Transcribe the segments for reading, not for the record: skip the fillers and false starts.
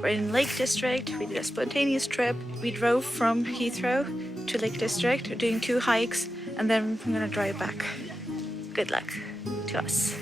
We're in Lake District. We did a spontaneous trip. We drove from Heathrow to Lake District, doing 2 hikes, and then I'm gonna drive back. Good luck to us.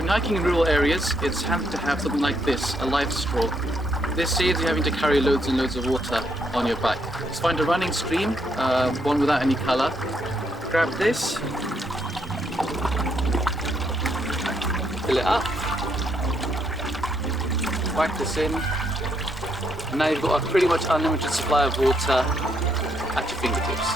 In hiking in rural areas, it's handy to have something like this, a life straw. This saves you having to carry loads and loads of water on your back. Just find a running stream, one without any colour. Grab this, fill it up, whack this in, and now you've got a pretty much unlimited supply of water at your fingertips.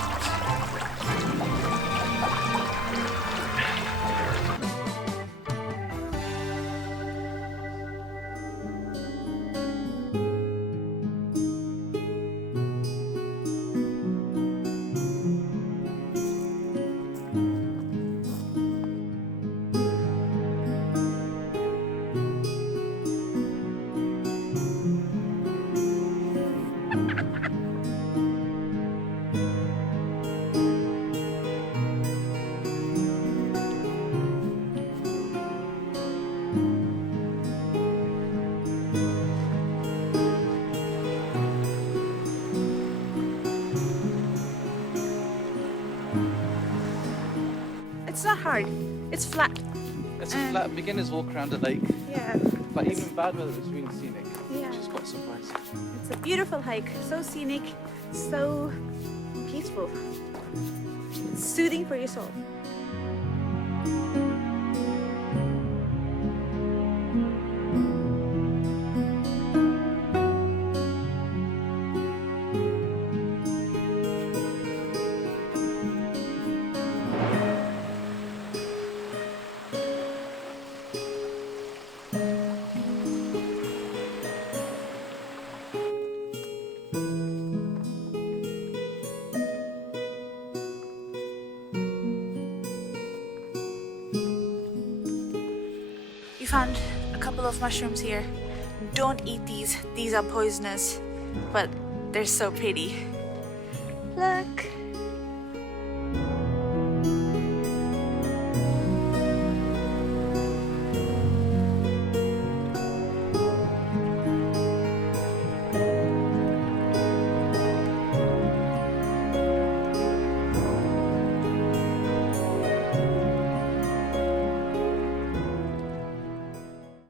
It's not hard, it's flat. It's a flat beginner's walk around the lake, Yeah. but even bad weather it's really scenic, Yeah. which is quite surprising. It's a beautiful hike, so scenic, so peaceful. It's soothing for your soul. We found a couple of mushrooms here. Don't eat these are poisonous, but they're so pretty. Look!